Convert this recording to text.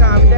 ชาพี่แจ๊